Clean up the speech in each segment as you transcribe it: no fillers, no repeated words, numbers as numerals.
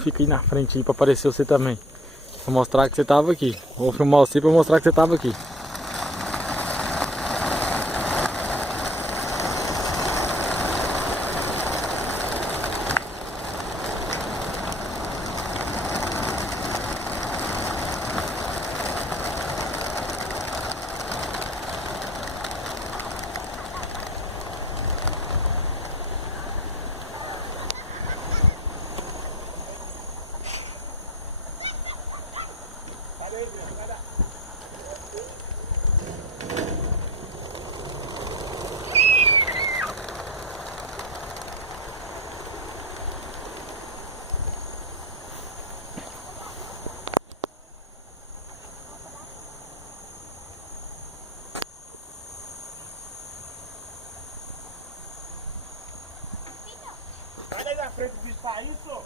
fica aí na frente aí pra aparecer você também. Pra mostrar que você tava aqui. Vou filmar você pra mostrar que você tava aqui. Sai daí da frente do bicho sair, só.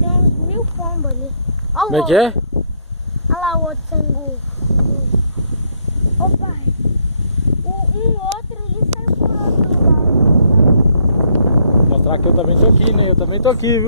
Tem uns 1000 pombos ali. Como é que é? Olha lá o outro sangu. Ô pai, um outro ali saiu por outro lugar. Mostrar que eu também tô aqui, né? Eu também tô aqui, viu?